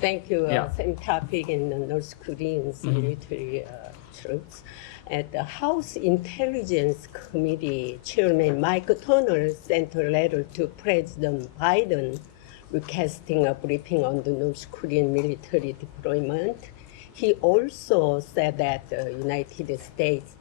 Thank you. Yeah. Same topic in the North Korean's military troops. At the House Intelligence Committee, Chairman Mike Turner sent a letter to President Biden requesting a briefing on the North Korean military deployment. He also said that the United States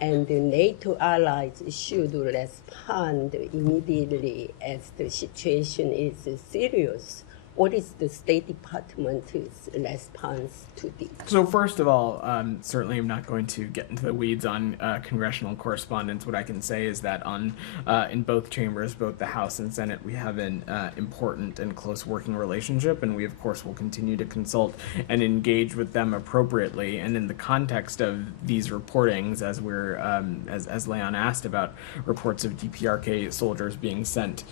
and the NATO allies should respond immediately as the situation is serious. What is the State Department's response to this? So first of all, certainly I'm not going to get into the weeds on congressional correspondence. What I can say is that in both chambers, both the House and Senate, we have an important and close working relationship, and we of course will continue to consult and engage with them appropriately. And in the context of these reportings, as we're as Leon asked about reports of DPRK soldiers being sent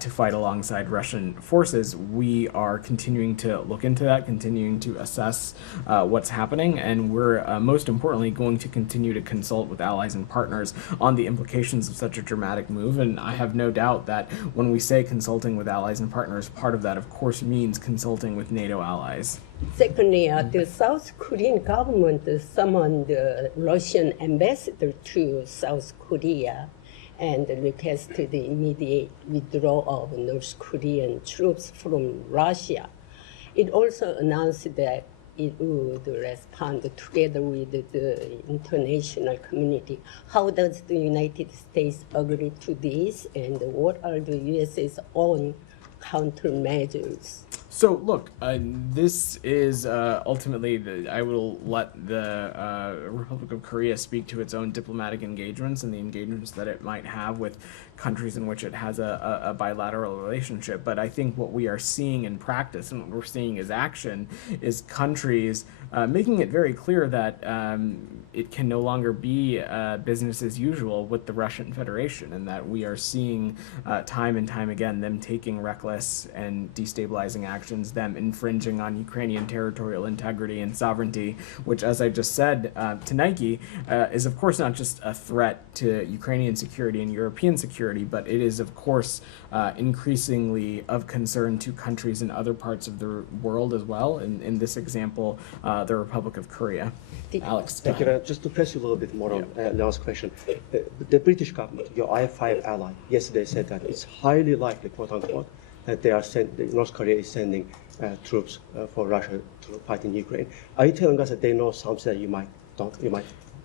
to fight alongside Russian forces, we are continuing to look into that, continuing to assess what's happening, and we're most importantly going to continue to consult with allies and partners on the implications of such a dramatic move. And I have no doubt that when we say consulting with allies and partners, part of that of course means consulting with NATO allies. Secondly, the South Korean government summoned the Russian ambassador to South Korea and requested the immediate withdrawal of North Korean troops from Russia. It also announced that it would respond together with the international community. How does the United States agree to this, and what are the US's own countermeasures? So look, this is ultimately, I will let the Republic of Korea speak to its own diplomatic engagements and the engagements that it might have with countries in which it has a bilateral relationship. But I think what we are seeing in practice and what we're seeing as action is countries making it very clear that it can no longer be business as usual with the Russian Federation, and that we are seeing time and time again them taking reckless and destabilizing actions, them infringing on Ukrainian territorial integrity and sovereignty, which, as I just said to Nike, is of course not just a threat to Ukrainian security and European security, but it is of course increasingly of concern to countries in other parts of the world as well. In this example, the Republic of Korea. Alex. Thank you. Just to press you a little bit more on Leon's question. The British government, your I5 ally, yesterday said that it's highly likely, quote unquote, that North Korea is sending troops for Russia to fight in Ukraine. Are you telling us that they know something that you might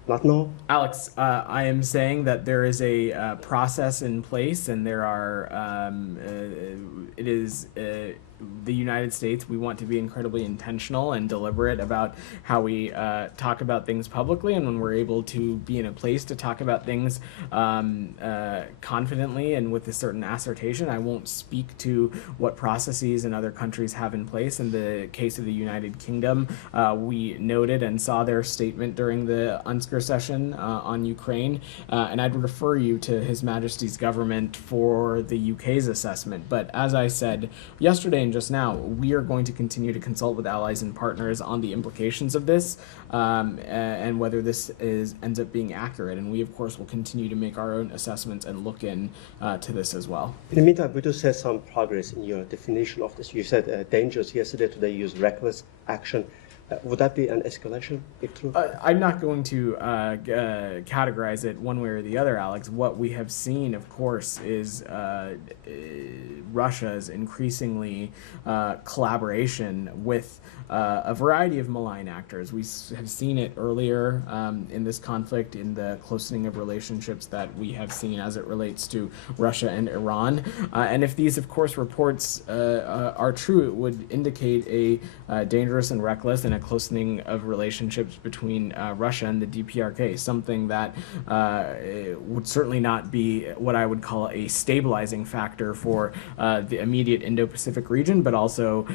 not know? Alex, I am saying that there is a process in place, and there are, it is the United States, we want to be incredibly intentional and deliberate about how we talk about things publicly, and when we're able to be in a place to talk about things confidently and with a certain assertion. I won't speak to what processes in other countries have in place. In the case of the United Kingdom, we noted and saw their statement during the UNSCR session on Ukraine, and I'd refer you to His Majesty's government for the UK's assessment. But as I said yesterday and just now, we are going to continue to consult with allies and partners on the implications of this and whether this ends up being accurate. And we, of course, will continue to make our own assessments and look in to this as well. In the meantime, we do see some progress in your definition of this. You said dangerous yesterday, today you used reckless action. Would that be an escalation, if true? I'm not going to categorize it one way or the other, Alex. What we have seen, of course, is Russia's increasingly collaboration with a variety of malign actors. We have seen it earlier in this conflict, in the closening of relationships that we have seen as it relates to Russia and Iran. And if these, of course, reports are true, it would indicate a dangerous and reckless and a closening of relationships between Russia and the DPRK, something that would certainly not be what I would call a stabilizing factor for the immediate Indo-Pacific region, but also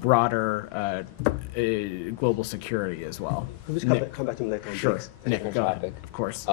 broader global security as well. We'll come back to him later on. Sure. Thanks. Nick, go ahead. Of course.